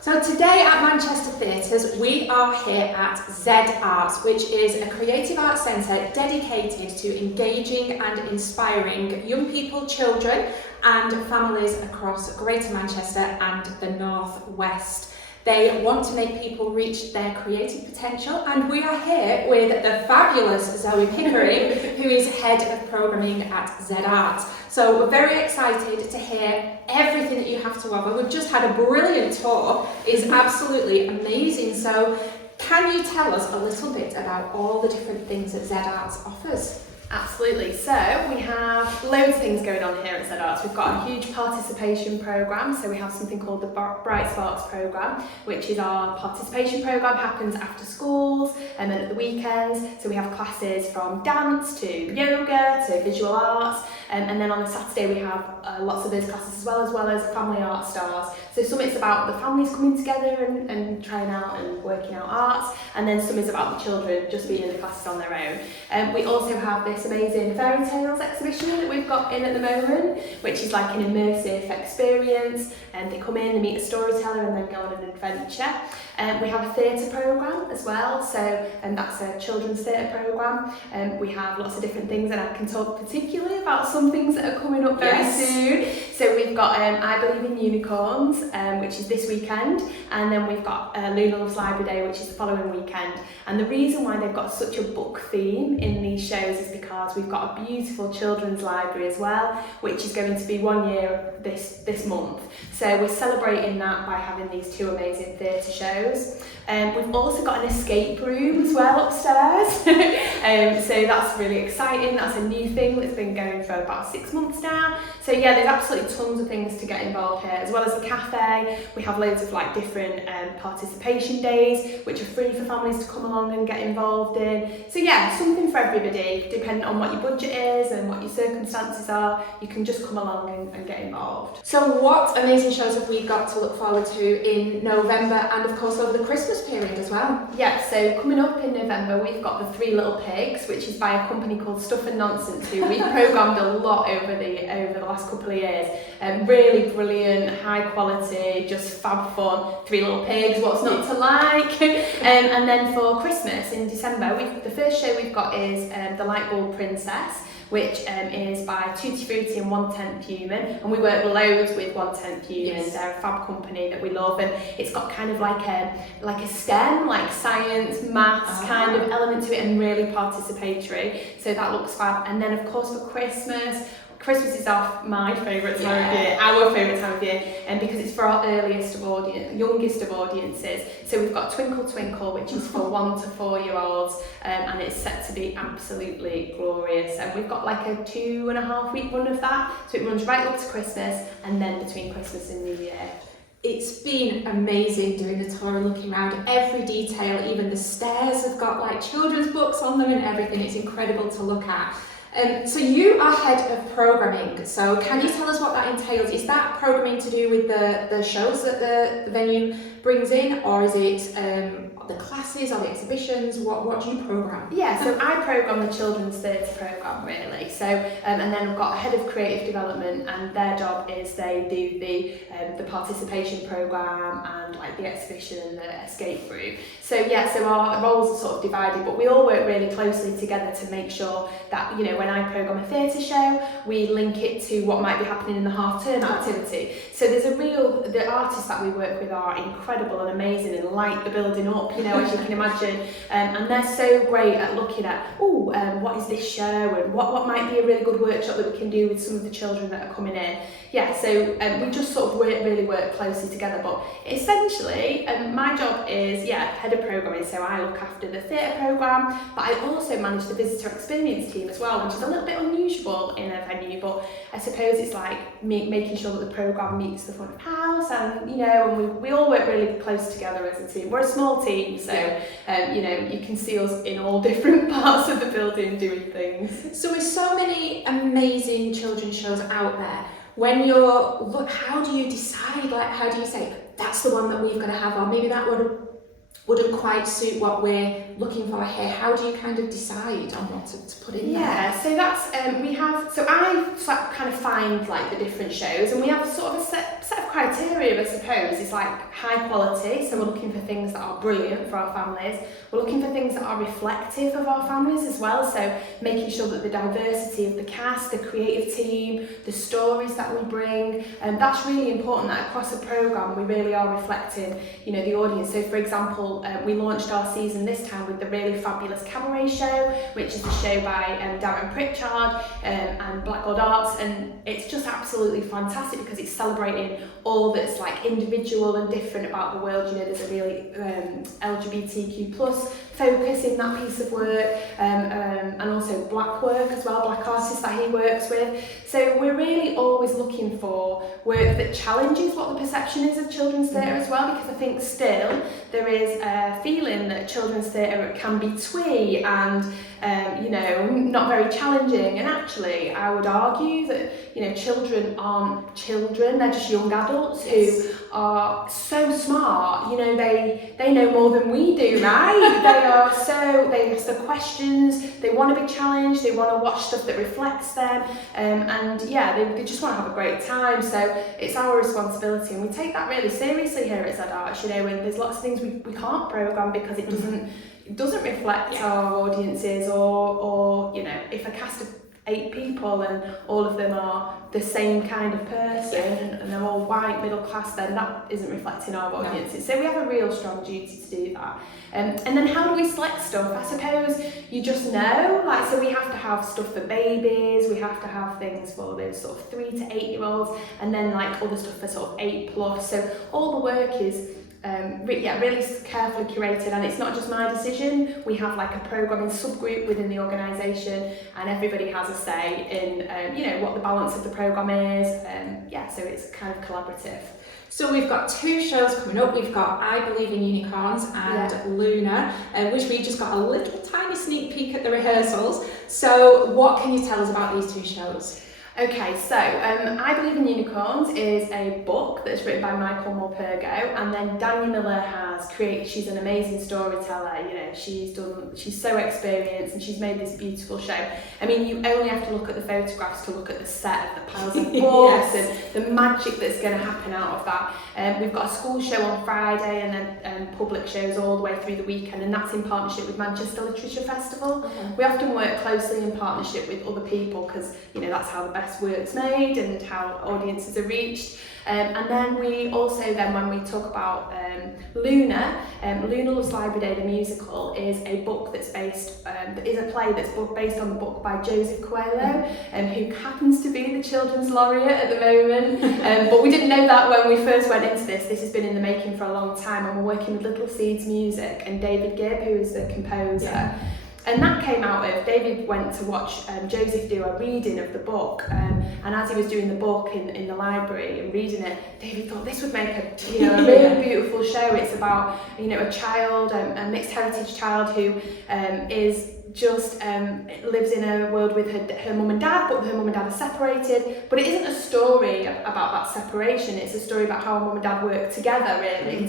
So today at Manchester Theatres, we are here at Z Arts, which is a creative arts centre dedicated to engaging and inspiring young people, children and families across Greater Manchester and the North West. They want to make people reach their creative potential, and we are here with the fabulous ZOE Pickering, who is Head of Programming at Z Arts. So we're very excited to hear everything that you have to offer. We've just had a brilliant tour. It's absolutely amazing. So can you tell us a little bit about all the different things that Z Arts offers? Absolutely. So we have loads of things going on here at Z Arts. We've got a huge participation programme. So we have something called the Bright Sparks programme, which is our participation programme, happens after schools and then at the weekends. So we have classes from dance to yoga to visual arts. And then on a Saturday we have lots of those classes as well as family art stars. So some it's about the families coming together and trying out and working out arts, and then some is about the children just being in the classes on their own. We also have this amazing fairy tales exhibition that we've got in at the moment, which is like an immersive experience, and they come in, they meet a storyteller and then go on an adventure. We have a theatre programme as well, so that's a children's theatre programme. We have lots of different things, and I can talk particularly about some things that are coming up very soon. So we've got I Believe in Unicorns, which is this weekend, and then we've got Luna Loves Library Day, which is the following weekend. And the reason why they've got such a book theme in these shows is because we've got a beautiful children's library as well, which is going to be 1 year this month. So we're celebrating that by having these two amazing theatre shows. We've also got an escape room as well upstairs, so that's really exciting. That's a new thing that's been going for about 6 months now. So yeah, there's absolutely tons of things to get involved here, as well as the cafe. We have loads of like different participation days, which are free for families to come along and get involved in. So yeah, something for everybody, depending on what your budget is and what your circumstances are. You can just come along and get involved. So what amazing shows have we got to look forward to in November and of course over the Christmas period as well? Yeah, so coming up in November we've got the Three Little Pigs, which is by a company called Stuff and Nonsense, who we've programmed a lot over the last couple of years. Really brilliant, high quality, just fab fun. Three Little Pigs, what's not to like? And then for Christmas in December, the first show we've got is The Lightbulb Princess, which is by Tutti Frutti and 1/10 Human, and we work loads with 1/10 Human. Yes. They're a fab company that we love, and it's got kind of like a STEM, like science, maths kind of element to it, and really participatory. So that looks fab. And then of course for Christmas is my favourite time of year, our favourite time of year, and because it's for our youngest of audiences. So we've got Twinkle Twinkle, which is for 1 to 4 year olds, and it's set to be absolutely glorious. And we've got like a 2.5 week run of that, so it runs right up to Christmas and then between Christmas and New Year. It's been amazing doing the tour and looking around every detail. Even the stairs have got like children's books on them and everything. It's incredible to look at. So you are Head of Programming, so can you tell us what that entails? Is that programming to do with the shows that the venue brings in, or is it the classes or the exhibitions? What do you program? Yeah, so I program the children's theatre programme really. So and then I've got a Head of Creative Development, and their job is they do the participation programme and like the exhibition and the escape room. So yeah, so our roles are sort of divided, but we all work really closely together to make sure that, you know, when I program a theatre show, we link it to what might be happening in the half-term activity. So the artists that we work with are incredible and amazing and light the building up, you know, as you can imagine, and they're so great at looking at, what is this show, and what might be a really good workshop that we can do with some of the children that are coming in. Yeah, so we just sort of really work closely together, but essentially my job is, Head of Programming, so I look after the theatre programme, but I also manage the visitor experience team as well, which is a little bit unusual in a venue, but I suppose it's like making sure that the programme meets the front of house, and you know, and we all work really close together as a team. We're a small team, so you know, you can see us in all different parts of the building doing things. So with so many amazing children's shows out there, how do you decide, like how do you say that's the one that we're going to have, or maybe that one wouldn't quite suit what we're looking for here. How do you kind of decide on what to put in there? Yeah, so that's I kind of find like the different shows, and we have sort of a set of criteria, I suppose. It's like high quality, so we're looking for things that are brilliant for our families. We're looking for things that are reflective of our families as well, so making sure that the diversity of the cast, the creative team, the stories that we bring, that's really important, that across a programme we really are reflecting, you know, the audience. So for example, we launched our season this time with the really fabulous cabaret show, which is the show by Darren Pritchard and Blackboard Arts, and it's just absolutely fantastic because it's celebrating all that's like individual and different about the world. You know, there's a really LGBTQ plus focus in that piece of work, and also black work as well, black artists that he works with. So we're really always looking for work that challenges what the perception is of children's theatre as well, because I think still there is a feeling that children's theatre can be twee and you know, not very challenging, and actually I would argue that, you know, children aren't children, they're just young adults who are so smart. You know, they know more than we do, right? They ask the questions, they want to be challenged, they want to watch stuff that reflects them, and yeah, they just want to have a great time. So it's our responsibility, and we take that really seriously here at Z Arts, you know, and there's lots of things we can't programme because it doesn't reflect our audiences, or you know, if a cast of 8 people and all of them are the same kind of person and they're all white, middle class, then that isn't reflecting our audiences. So we have a real strong duty to do that. And then how do we select stuff? I suppose you just know, like, so we have to have stuff for babies, we have to have things for those sort of 3 to 8 year olds, and then like other stuff for sort of 8 plus. So all the work is really carefully curated, and it's not just my decision. We have like a programming subgroup within the organisation, and everybody has a say in you know, what the balance of the programme is. So it's kind of collaborative. So we've got 2 shows coming up. We've got I Believe in Unicorns and Luna, which we just got a little tiny sneak peek at the rehearsals. So what can you tell us about these 2 shows? Okay, so I Believe in Unicorns is a book that's written by Michael Morpurgo, and then Dania Miller has created, she's an amazing storyteller, you know, she's so experienced, and she's made this beautiful show. I mean, you only have to look at the photographs to look at the set of the piles of books and the magic that's going to happen out of that. We've got a school show on Friday, and then public shows all the way through the weekend, and that's in partnership with Manchester Literature Festival. We often work closely in partnership with other people because, you know, that's how the best work's made and how audiences are reached. And then we also, when we talk about Luna, Luna Loves Library Day, the musical, is a book that's based, is a play that's based on the book by Joseph Coelho, who happens to be the Children's Laureate at the moment. But we didn't know that when we first went into this. This has been in the making for a long time, and we're working with Little Seeds Music and David Gibb, who is the composer. And that came out of, David went to watch Joseph do a reading of the book, and as he was doing the book in the library and reading it, David thought this would make a really beautiful show. It's about, you know, a child, a mixed heritage child who is just lives in a world with her mum and dad, but her mum and dad are separated. But it isn't a story about that separation, it's a story about how mum and dad work together, really,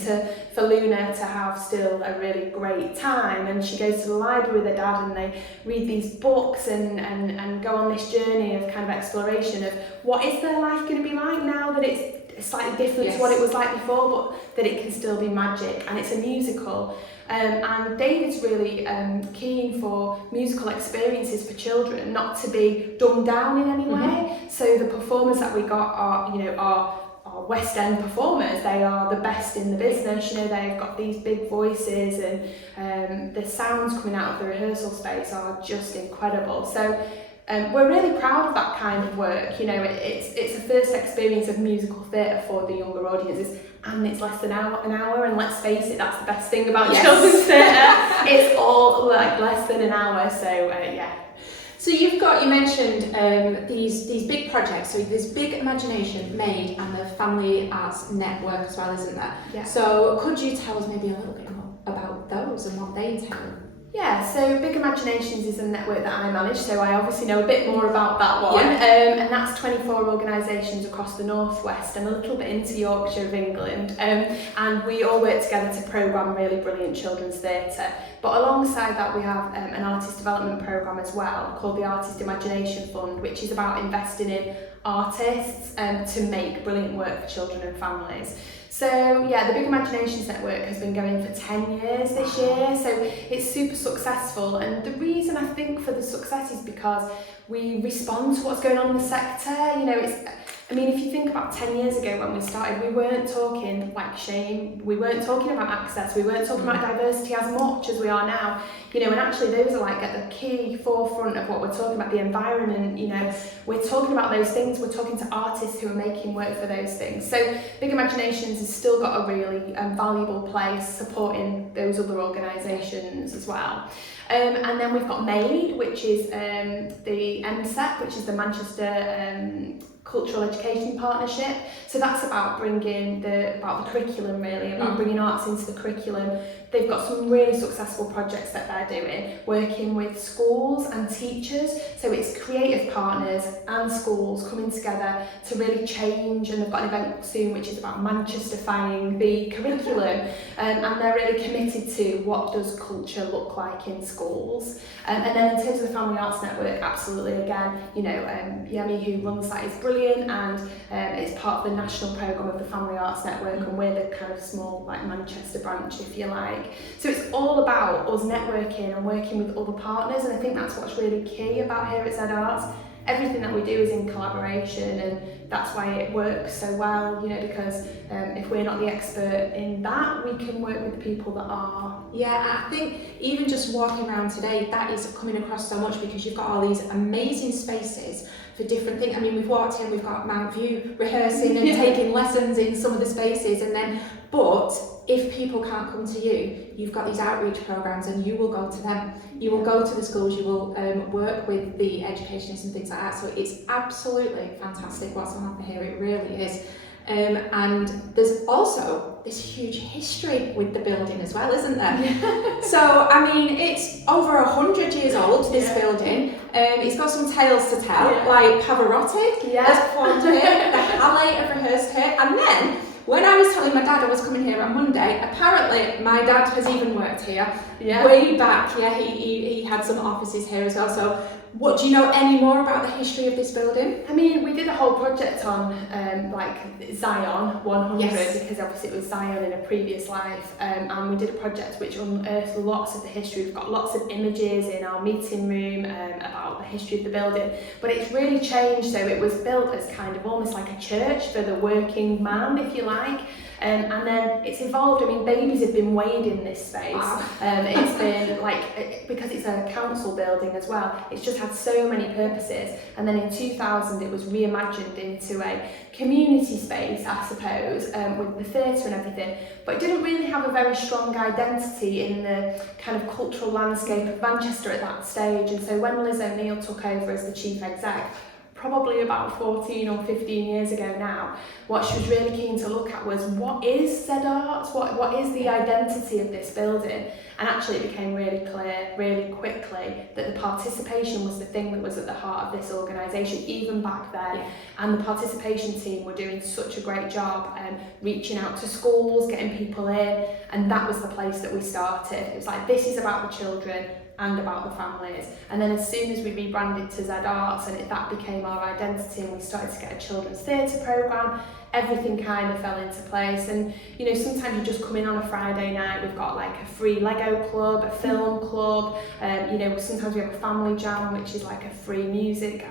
for Luna to have still a really great time. And she goes to the library with her dad, and they read these books and go on this journey of kind of exploration of what is their life going to be like now that it's slightly different to what it was like before, but that it can still be magic. And it's a musical. And David's really keen for musical experiences for children not to be dumbed down in any way. So the performers that we got are, you know, are West End performers. They are the best in the business. You know, they've got these big voices, and the sounds coming out of the rehearsal space are just incredible. So we're really proud of that kind of work. You know, it's a first experience of musical theatre for the younger audiences, and it's less than an hour, and let's face it, that's the best thing about children's theatre. It's all like less than an hour, so yeah. So you mentioned these big projects, so there's big imagination made, and the Family Arts Network as well, isn't there? Yeah. So could you tell us maybe a little bit more about those and what they entail? Yeah, so Big Imaginations is a network that I manage, so I obviously know a bit more about that one. And that's 24 organisations across the northwest and a little bit into Yorkshire of England. And we all work together to programme really brilliant children's theatre. But alongside that, we have an artist development programme as well called the Artist Imagination Fund, which is about investing in artists to make brilliant work for children and families. So yeah, the Big Imaginations Network has been going for 10 years this year, so it's super successful, and the reason I think for the success is because we respond to what's going on in the sector. You know, if you think about 10 years ago when we started, we weren't talking like shame, we weren't talking about access, we weren't talking about diversity as much as we are now. You know, and actually those are like at the key forefront of what we're talking about, the environment, you know, we're talking about those things, we're talking to artists who are making work for those things. So Big Imaginations has still got a really valuable place supporting those other organisations as well. And then we've got MADE, which is the MSEP, which is the Manchester Cultural Education Partnership. So that's about bringing the curriculum really, about bringing arts into the curriculum. They've got some really successful projects that they're doing, working with schools and teachers. So it's creative partners and schools coming together to really change, and they've got an event soon which is about Manchesterifying the curriculum, and they're really committed to what does culture look like in schools. And then in terms of the Family Arts Network, absolutely, again, you know, Yemi, who runs that, is brilliant, and it's part of the national programme of the Family Arts Network, and we're the kind of small like Manchester branch, if you like. So it's all about us networking and working with other partners, and I think that's what's really key about here at Z Arts. Everything that we do is in collaboration, and that's why it works so well, you know, because if we're not the expert in that, we can work with the people that are. Yeah, I think even just walking around today, that is coming across so much, because you've got all these amazing spaces for different things. I mean, we've walked in, we've got Mount View rehearsing and taking lessons in some of the spaces, and then, but if people can't come to you, you've got these outreach programs, and you will go to them. You will go to the schools, you will work with the educationists and things like that. So it's absolutely fantastic what's on offer here, it really is. And there's also this huge history with the building as well, isn't there? Yeah. So, I mean, it's over 100 years old, this building. It's got some tales to tell, like Pavarotti has performed here, the Halle have rehearsed here, and then when I was telling my dad I was coming here on Monday, apparently my dad has even worked here way back. Yeah, he had some offices here as well. So what, do you know any more about the history of this building? I mean, we did a whole project on like Zion 100, because obviously it was Zion in a previous life, and we did a project which unearthed lots of the history. We've got lots of images in our meeting room about the history of the building, but it's really changed. So it was built as kind of almost like a church for the working man, if you like. And then it's evolved. I mean, babies have been weighed in this space. Wow. It's been like, because it's a council building as well, it's just had so many purposes. And then in 2000, it was reimagined into a community space, I suppose, with the theatre and everything. But it didn't really have a very strong identity in the kind of cultural landscape of Manchester at that stage. And so when Liz O'Neill took over as the chief exec, probably about 14 or 15 years ago now, what she was really keen to look at was, what is Z Arts? What is the identity of this building? And actually it became really clear really quickly that the participation was the thing that was at the heart of this organisation, even back then. Yeah. And the participation team were doing such a great job reaching out to schools, getting people in, and that was the place that we started. It was like, this is about the children and about the families. And then as soon as we rebranded to Z Arts, and that became our identity, and we started to get a children's theatre programme, everything kind of fell into place. And you know, sometimes you just come in on a Friday night, we've got like a free Lego club, a film club, you know, sometimes we have a family jam, which is like a free music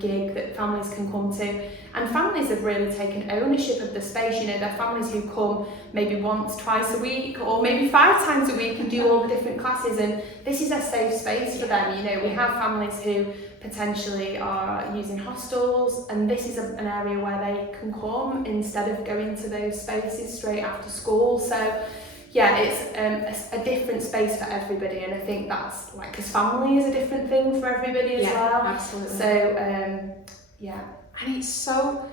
gig that families can come to. And families have really taken ownership of the space. You know, they're families who come maybe once, twice a week, or maybe 5 times a week, and do all the different classes, and this is a safe space for them. You know, we have families who potentially are using hostels, and this is an area where they can come instead of going to those spaces straight after school. So yeah, it's a different space for everybody, and I think that's like, because family is a different thing for everybody as well. Absolutely. So yeah. And it's so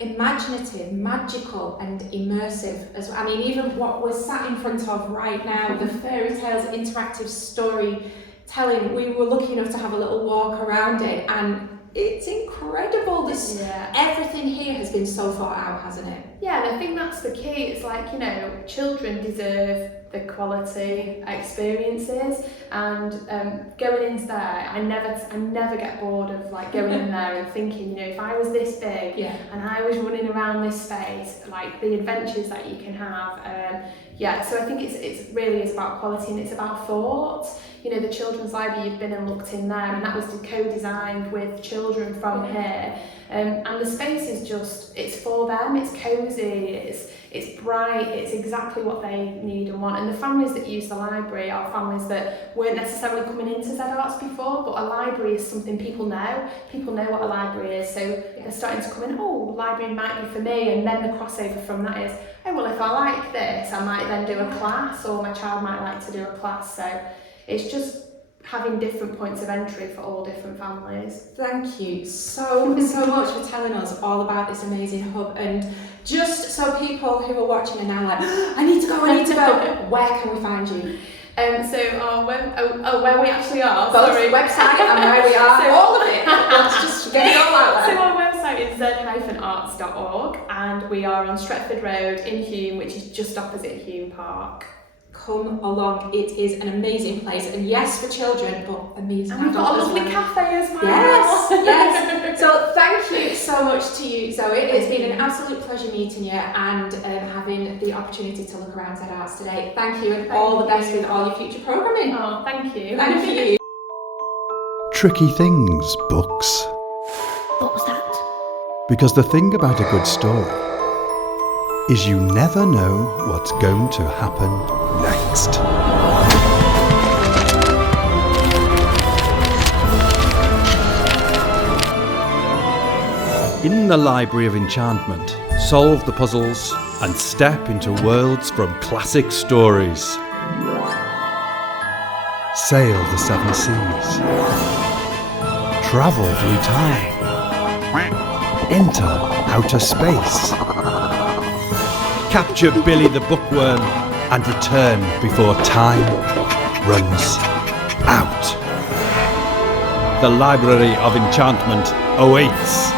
imaginative, magical and immersive as well. I mean, even what we're sat in front of right now, the fairy tales interactive storytelling, we were lucky enough to have a little walk around it, and it's incredible. Everything here has been so far out, hasn't it? Yeah, and I think that's the key. It's like, children deserve the quality experiences, and going into there, I never get bored of like going in there and thinking, if I was this big and I was running around this space, like the adventures that you can have. So I think it's really is about quality, and it's about thought. The children's library, you've been and looked in there, and that was co-designed with children from here. And the space is just, it's for them, it's cosy, it's bright, it's exactly what they need and want. And the families that use the library are families that weren't necessarily coming into Z Arts before, but a library is something people know. People know what a library is, so they're starting to come in, library might be for me, and then the crossover from that is, if I like this, I might then do a class, or my child might like to do a class. So it's just having different points of entry for all different families. Thank you so much for telling us all about this amazing hub. And just so people who are watching are now like, I need to go, where can we find you? So our where we actually are, both website and where we are, so all of it. Let's just get it all out there. So our website is z-arts.org, and we are on Stretford Road in Hulme, which is just opposite Hulme Park. Come along, it is an amazing place, and yes, for children, but amazing. And we've got a lovely cafe as well. Yes. So thank you so much to you, Zoe. It's been an absolute pleasure meeting you and having the opportunity to look around Z Arts today. Thank you, and all the best with all your future programming. Oh, thank you. Thank you. Tricky things, books. What was that? Because the thing about a good story is you never know what's going to happen next. In the Library of Enchantment, solve the puzzles and step into worlds from classic stories. Sail the seven seas. Travel through time. Enter outer space. Capture Billy the Bookworm and return before time runs out. The Library of Enchantment awaits.